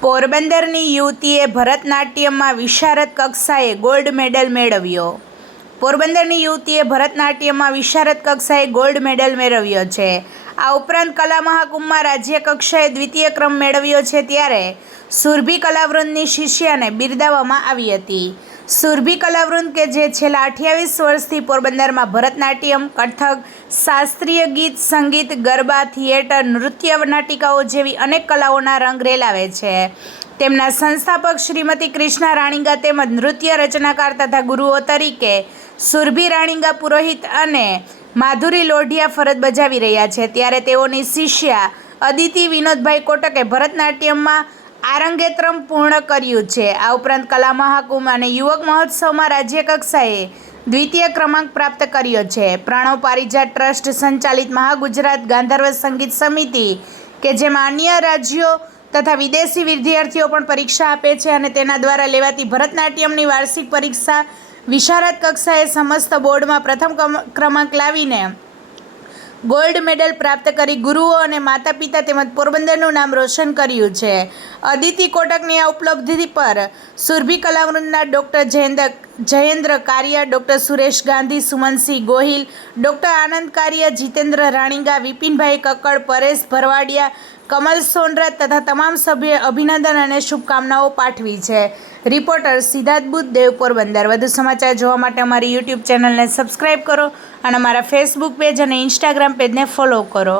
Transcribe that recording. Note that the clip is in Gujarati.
પોરબંદરની યુવતીએ ભરતનાટ્યમમાં વિશારદ કક્ષાએ ગોલ્ડ મેડલ મેળવ્યો. પોરબંદરની યુવતીએ ભરતનાટ્યમમાં વિશારદ કક્ષાએ ગોલ્ડ મેડલ મેળવ્યો છે. આ ઉપરાંત કલા મહાકુંભમાં રાજ્ય કક્ષાએ દ્વિતીય ક્રમ મેળવ્યો છે ત્યારે સુરભી કલાવૃંદની શિષ્યાને બિરદાવવામાં આવી હતી. સુરભી કલાવૃંદ કે જે છેલ્લા અઠ્યાવીસ વર્ષથી પોરબંદરમાં ભરતનાટ્યમ, કથક, શાસ્ત્રીય ગીત, સંગીત, ગરબા, થિયેટર, નૃત્ય, નાટિકાઓ જેવી અનેક કલાઓના રંગ રેલાવે છે. તેમના સંસ્થાપક શ્રીમતી કૃષ્ણા રાણીગા તેમજ નૃત્ય રચનાકાર તથા ગુરુઓ તરીકે સુરભી રાણીગા પુરોહિત અને માધુરી લોઢિયા ફરજ બજાવી રહ્યા છે. ત્યારે તેઓની શિષ્યા અદિતિ વિનોદભાઈ કોટકે ભરતનાટ્યમમાં આરંગેત્રમ પૂર્ણ કર્યું છે. આ ઉપરાંત કલા મહાકુંભ અને યુવક મહોત્સવમાં રાજ્ય કક્ષાએ દ્વિતીય ક્રમાંક પ્રાપ્ત કર્યો છે. પ્રણવ પારિજાત ટ્રસ્ટ સંચાલિત મહાગુજરાત ગાંધર્વ સંગીત સમિતિ કે જેમાં અન્ય રાજ્યો તથા વિદેશી વિદ્યાર્થીઓ પણ પરીક્ષા આપે છે અને તેના દ્વારા લેવાતી ભરતનાટ્યમની વાર્ષિક પરીક્ષા વિશારદ કક્ષાએ સમસ્ત બોર્ડમાં પ્રથમ ક્રમ- ક્રમાંક લાવીને ગોલ્ડ મેડલ પ્રાપ્ત કરી ગુરુઓ અને માતા પિતા તેમજ પોરબંદરનું નામ રોશન કર્યું છે. અદિતિ કોટકની આ ઉપલબ્ધિ પર Surabhi કલાવૃંદના doctor Jayendra Jayendra Kariya, doctor Suresh Gandhi, Sumansinh Gohil, doctor Anand Kariya, Jitendra Raniga, Vipinbhai Kakkad, Paresh Bharvadiya Kamal Sonra તથા તમામ સભ્યોએ અભિનંદન અને શુભકામનાઓ પાઠવી છે. રિપોર્ટર સિદ્ધાર્થ બુદ્ધ દેવ પોરબંદર વધુ સમાચાર જોવા માટે અમારી યુટ્યુબ ચેનલને સબસ્ક્રાઈબ કરો અને અમારા ફેસબુક પેજ અને ઇન્સ્ટાગ્રામ પેજને ફોલો કરો.